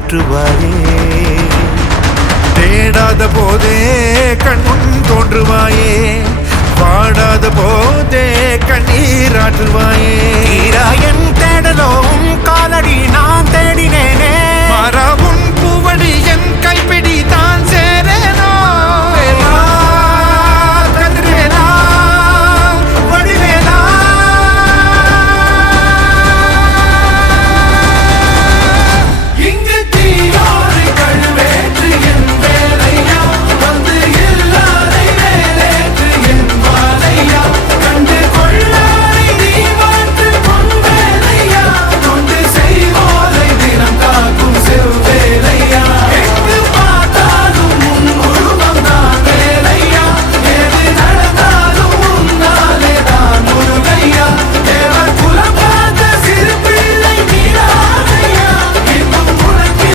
ஊற்றுவாயே. தேடாத போதே கண்முன் தோன்றுவாயே, பாடாத போதே கண்ணீராற்றுவாயே. என் தேடலோ காலடி நான் தேடினேனே